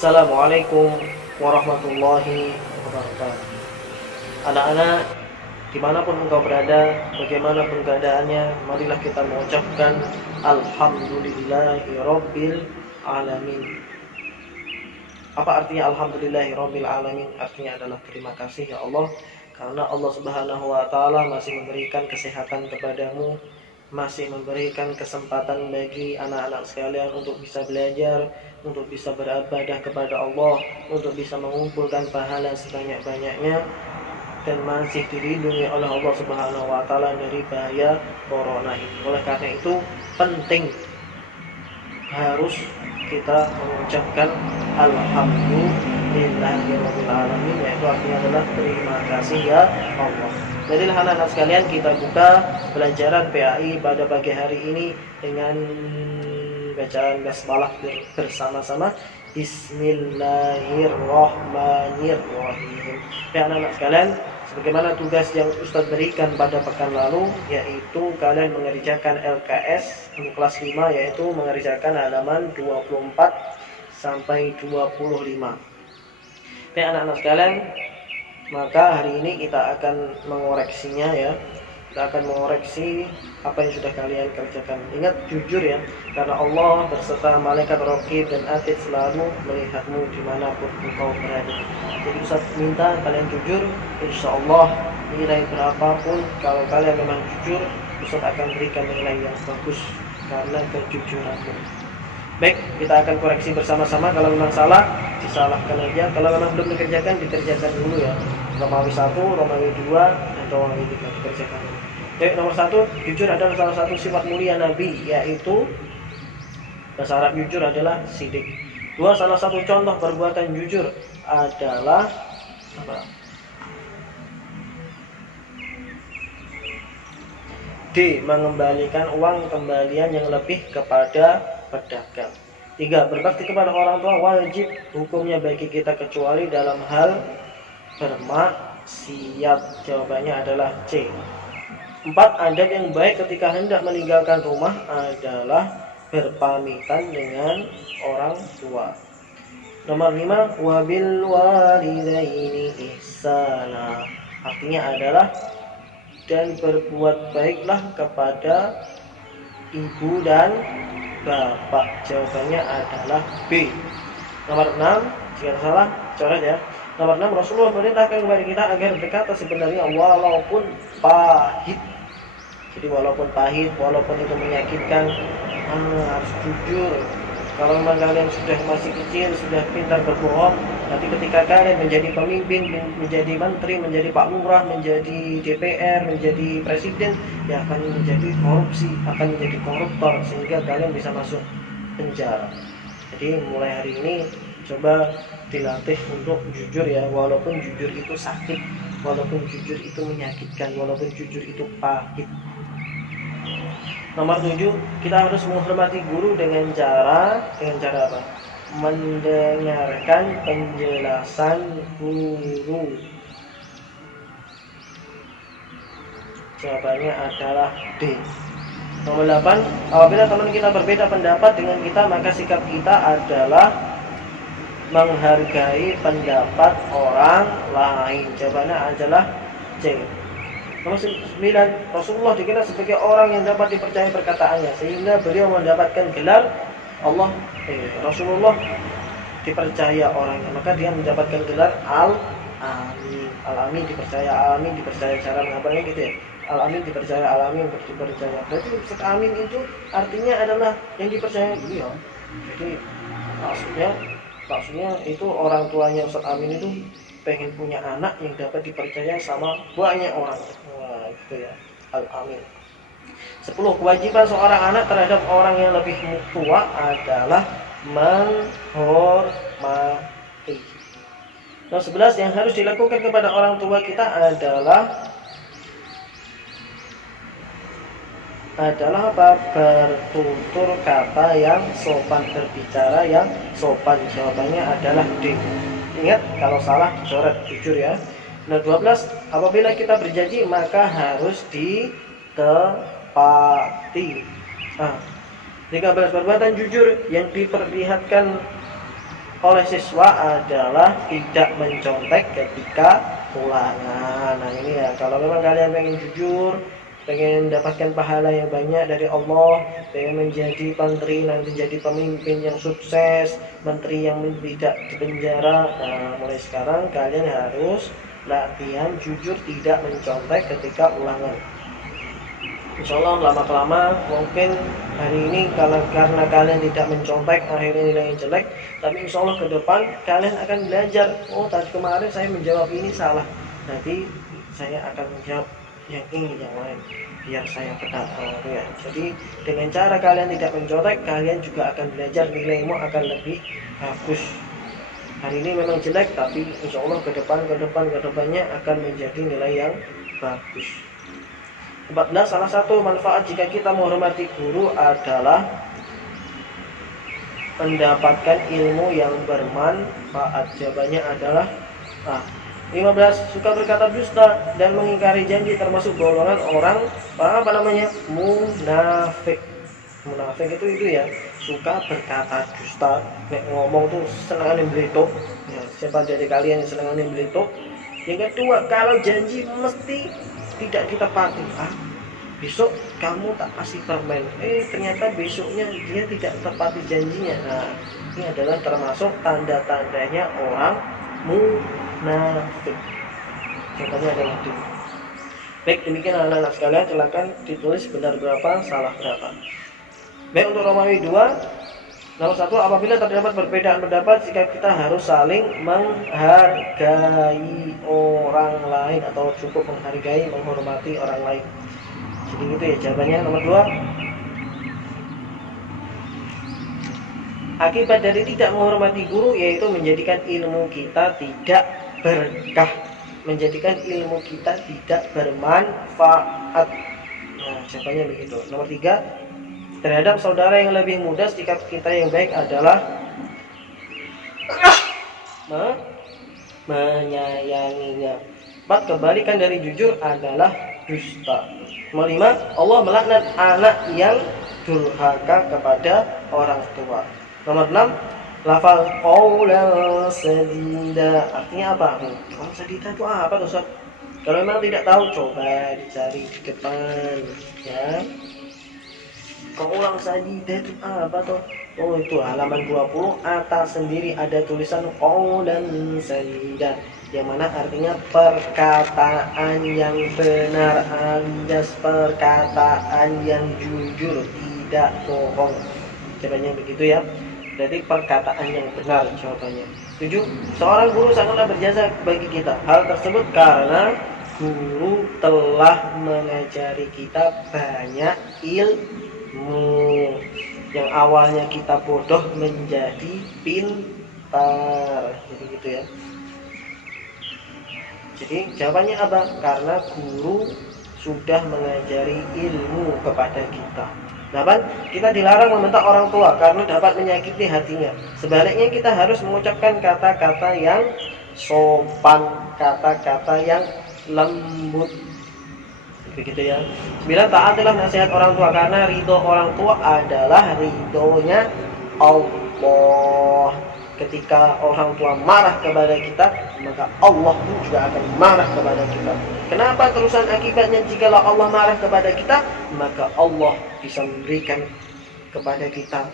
Assalamualaikum warahmatullahi wabarakatuh. Anak-anak, dimanapun engkau berada, bagaimanapun keadaannya, marilah kita mengucapkan Alhamdulillahi Rabbil Alamin. Apa artinya Alhamdulillahi Rabbil Alamin? Artinya adalah terima kasih ya Allah, karena Allah Subhanahu wa Ta'ala masih memberikan kesehatan kepadamu, masih memberikan kesempatan bagi anak-anak sekalian untuk bisa belajar, untuk bisa beribadah kepada Allah, untuk bisa mengumpulkan pahala sebanyak-banyaknya, dan masih dilindungi oleh Allah Subhanahu wa Ta'ala dari bahaya corona ini. Oleh karena itu penting harus kita mengucapkan Alhamdulillahirabbil alamin, yaitu artinya adalah terima kasih ya Allah. Jadi anak-anak sekalian, kita buka pelajaran PAI pada pagi hari ini dengan bacaan basmalah bersama-sama. Bismillahirrahmanirrahim. Ya anak-anak sekalian, sebagaimana tugas yang Ustadz berikan pada pekan lalu, yaitu kalian mengerjakan LKS untuk kelas 5, yaitu mengerjakan halaman 24 sampai 25. Ya anak-anak sekalian, maka hari ini kita akan mengoreksinya ya. Kita akan mengoreksi apa yang sudah kalian kerjakan. Ingat, jujur ya, karena Allah berserta malaikat raqib dan atid selalu melihatmu dimanapun engkau berada. Jadi Ustaz minta kalian jujur, insya Allah nilai berapapun, kalau kalian memang jujur, Ustaz akan berikan nilai yang bagus karena kejujuranmu. Baik, kita akan koreksi bersama-sama. Kalau memang salah, disalahkan aja. Kalau memang belum dikerjakan, dikerjakan dulu ya. Romawi 1, Romawi 2, dan Romawi 3 dikerjakan. Baik, nomor 1, jujur adalah salah satu sifat mulia Nabi, yaitu bahasa Arab jujur adalah sidik. 2, salah satu contoh perbuatan jujur adalah apa? D, mengembalikan uang kembalian yang lebih kepada pedagang. 3, berbakti kepada orang tua wajib hukumnya bagi kita kecuali dalam hal bermaksiat. Jawabannya adalah C. 4, adab yang baik ketika hendak meninggalkan rumah adalah berpamitan dengan orang tua. Nomor 5, wabil walidaini ihsana. Artinya adalah dan berbuat baiklah kepada ibu dan bapak. Jawabannya adalah B. Nomor 6, jika salah coret ya. Nomor 6, Rasulullah merintahkan kepada kita agar berkata sebenarnya walaupun pahit. Jadi walaupun pahit, walaupun itu menyakitkan, harus jujur. Kalau memang kalian sudah masih kecil, sudah pintar berbohong, nanti ketika kalian menjadi pemimpin, menjadi menteri, menjadi pak lurah, menjadi DPR, menjadi presiden, ya akan menjadi korupsi, akan menjadi koruptor, sehingga kalian bisa masuk penjara. Jadi mulai hari ini coba dilatih untuk jujur ya, walaupun jujur itu sakit, walaupun jujur itu menyakitkan, walaupun jujur itu pahit. Nomor 7, kita harus menghormati guru dengan cara apa? Mendengarkan penjelasan guru. Jawabannya adalah D. Nomor 8, apabila teman kita berbeda pendapat dengan kita, maka sikap kita adalah menghargai pendapat orang lain. Jawabannya adalah C. Nomor 9, Rasulullah dikenal sebagai orang yang dapat dipercaya perkataannya, sehingga beliau mendapatkan gelar Rasulullah dipercaya orangnya, maka dia mendapatkan gelar Al-Amin. Al-Amin dipercaya, Al-Amin dipercaya, cara mengapalnya gitu ya. Al-Amin dipercaya, Al-Amin dipercaya. Berarti Ustaz Amin itu artinya adalah yang dipercaya beliau. Jadi maksudnya itu orang tuanya Ustaz Amin itu pengen punya anak yang dapat dipercaya sama banyak orang. Wah, itu ya, Al-Amin. 10, kewajiban seorang anak terhadap orang yang lebih tua adalah menghormati. Nomor 11, yang harus dilakukan kepada orang tua kita adalah apa? Bertutur kata yang sopan, berbicara yang sopan. Jawabannya adalah D. Ingat, kalau salah dicoret, jujur ya. Nah, 12, apabila kita berjanji maka harus ditepati. 13, perbuatan jujur yang diperlihatkan oleh siswa adalah tidak mencontek ketika ulangan. Nah ini ya, kalau memang kalian pengen jujur, pengen mendapatkan pahala yang banyak dari Allah, pengen menjadi menteri, nanti jadi pemimpin yang sukses, menteri yang tidak dipenjara, nah mulai sekarang kalian harus latihan jujur tidak mencontek ketika ulangan. Insya Allah lama-kelama mungkin hari ini kalau karena kalian tidak mencontek akhirnya nilainya jelek, tapi insya Allah ke depan kalian akan belajar, oh tadi kemarin saya menjawab ini salah, nanti saya akan menjawab yang ini yang lain biar saya benar. Ya. Jadi dengan cara kalian tidak mencontek, kalian juga akan belajar, nilaimu akan lebih bagus. Hari ini memang jelek, tapi insya Allah ke depannya akan menjadi nilai yang bagus. 14. Salah satu manfaat jika kita menghormati guru adalah mendapatkan ilmu yang bermanfaat. Jawabannya adalah 15. Suka berkata dusta dan mengingkari janji termasuk golongan orang munafik. Munafik itu ya, suka berkata dusta, ngomong tuh senangan belituk. Ya, siapa dari kalian yang senangan belituk? Yang kedua, kalau janji mesti tidak ditepati. Besok kamu tak kasih permen, ternyata besoknya dia tidak tepati janjinya. Nah, ini adalah termasuk tanda-tandanya orang munafik. Contohnya adalah itu. Baik, demikian anak-anak sekalian, silakan ditulis benar berapa, salah berapa. Baik, untuk Romawi 2 nomor 1, apabila terdapat perbedaan pendapat, jika kita harus saling menghargai orang lain atau cukup menghargai, menghormati orang lain. Jadi gitu ya jawabannya. Nomor 2, akibat dari tidak menghormati guru yaitu menjadikan ilmu kita tidak berkah, menjadikan ilmu kita tidak bermanfaat. Nah, jawabannya begitu. Nomor 3, terhadap saudara yang lebih muda, sikap kita yang baik adalah menyayanginya. 4, kebalikan dari jujur adalah dusta. Nomor 5, Allah melaknat anak yang durhaka kepada orang tua. Nomor 6, lafal qaulan sadida. Artinya apa? Qaulan sadida itu apa tuh, Sob? Kalau memang tidak tahu, coba dicari di depan ya. Qaulan sadida itu apa tuh? Oh, itu halaman 20 atas sendiri ada tulisan qaulan sadida, yang mana artinya perkataan yang benar alias perkataan yang jujur, tidak bohong. Jawabannya begitu ya. Berarti perkataan yang benar jawabannya. 7, seorang guru sangatlah berjasa bagi kita. Hal tersebut karena guru telah mengajari kita banyak ilmu. Yang awalnya kita bodoh menjadi pintar. Jadi gitu ya. Jadi jawabannya apa? Karena guru sudah mengajari ilmu kepada kita. 8, kita dilarang membentak orang tua karena dapat menyakiti hatinya. Sebaliknya kita harus mengucapkan kata-kata yang sopan, kata-kata yang lembut. Begitu ya. 9, taatilah nasihat orang tua karena ridho orang tua adalah ridhonya Allah. Ketika orang tua marah kepada kita, maka Allah pun juga akan marah kepada kita. Kenapa terusan akibatnya? Jikalau Allah marah kepada kita, maka Allah bisa memberikan kepada kita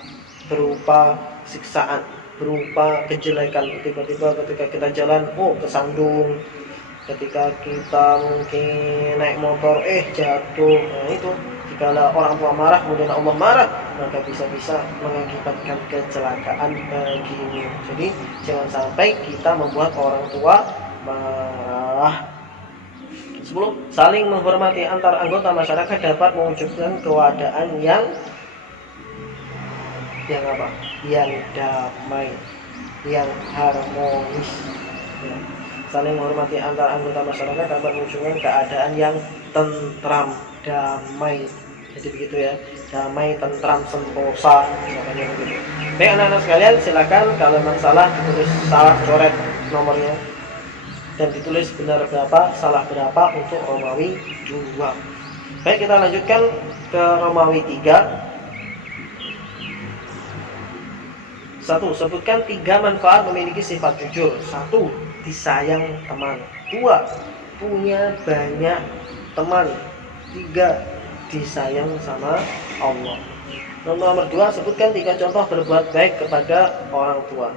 berupa siksaan, berupa kejelekan. Tiba-tiba ketika kita jalan, kesandung. Ketika kita mungkin naik motor, jatuh. Nah itu, jikalau orang tua marah, kemudian Allah marah, maka bisa-bisa mengakibatkan kecelakaan bagimu. Jadi jangan sampai kita membuat orang tua marah. 10, saling menghormati antar anggota masyarakat dapat mewujudkan keadaan yang apa? Yang damai, yang harmonis. Ya. Saling menghormati antar anggota masyarakat dapat mewujudkan keadaan yang tentram, damai. Jadi begitu ya, damai, tentram, sentosa, misalnya begitu. Baik anak-anak sekalian, silakan kalau memang salah ditulis, salah coret nomornya dan ditulis benar berapa, salah berapa untuk Romawi 2. Baik, kita lanjutkan ke Romawi 3. 1. Sebutkan 3 manfaat memiliki sifat jujur. 1. Disayang teman. 2. Punya banyak teman. 3. Disayang sama Allah. Nomor 2. Sebutkan 3 contoh berbuat baik kepada orang tua.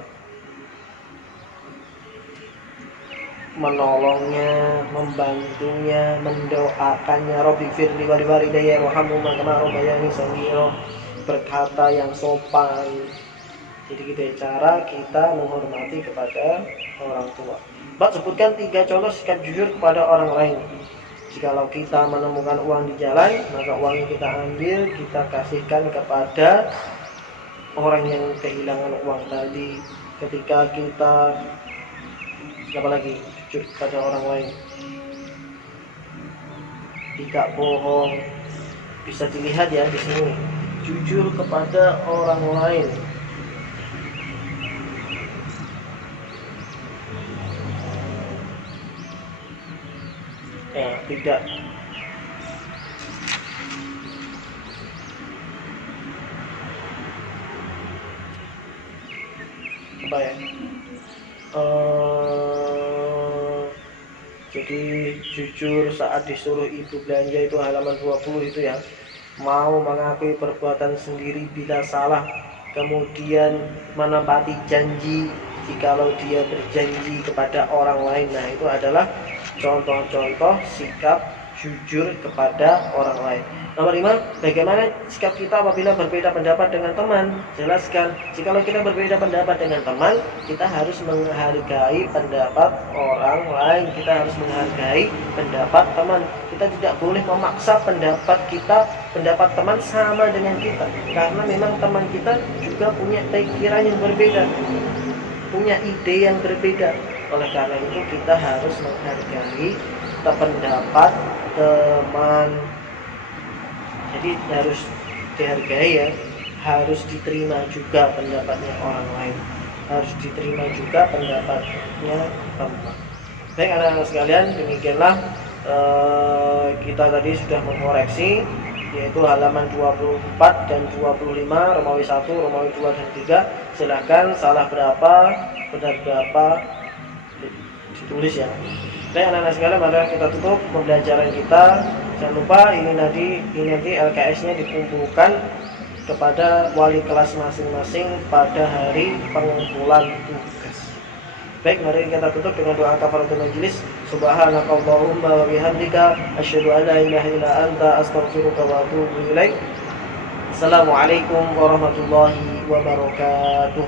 Menolongnya, membantunya, mendoakannya. Rabbi firli wa liwalidayya warhamhuma kama rabbayani shaghira. Berkata yang sopan. Jadi gitu ya, cara kita menghormati kepada orang tua. 4. Sebutkan 3 contoh sikap jujur kepada orang lain. Jikalau kita menemukan uang di jalan, maka uang yang kita ambil, kita kasihkan kepada orang yang kehilangan uang tadi. Ketika kita apa lagi? Jujur kepada orang lain, tidak bohong. Bisa dilihat ya di sini, jujur kepada orang lain. Tidak apa ya, jadi jujur saat disuruh ibu belanja itu halaman 20 itu ya, mau mengakui perbuatan sendiri bila salah, kemudian menepati janji jikalau dia berjanji kepada orang lain. Nah, itu adalah contoh-contoh sikap jujur kepada orang lain. Nomor 5, bagaimana sikap kita apabila berbeda pendapat dengan teman? Jelaskan. Jikalau kita berbeda pendapat dengan teman, kita harus menghargai pendapat orang lain. Kita harus menghargai pendapat teman. Kita tidak boleh memaksa pendapat teman sama dengan kita, karena memang teman kita juga punya pikiran yang berbeda, punya ide yang berbeda. Oleh karena itu kita harus menghargai pendapat teman. Jadi harus dihargai ya, harus diterima juga pendapatnya orang lain, harus diterima juga pendapatnya teman. Baik anak-anak sekalian, demikianlah kita tadi sudah mengoreksi, yaitu halaman 24 dan 25, Romawi 1, Romawi 2 dan 3. Silahkan salah berapa, benar berapa ditulis ya. Baik anak-anak sekalian, mari kita tutup pembelajaran kita. Jangan lupa ini nanti LKS-nya dikumpulkan kepada wali kelas masing-masing pada hari pengumpulan tugas. Baik, mari kita tutup dengan doa kafaratul majelis. Subhanakallahumma wa bihamdika asyhadu an la ilaha illa anta astaghfiruka wa atubu ilaik. Assalamualaikum warahmatullahi wabarakatuh.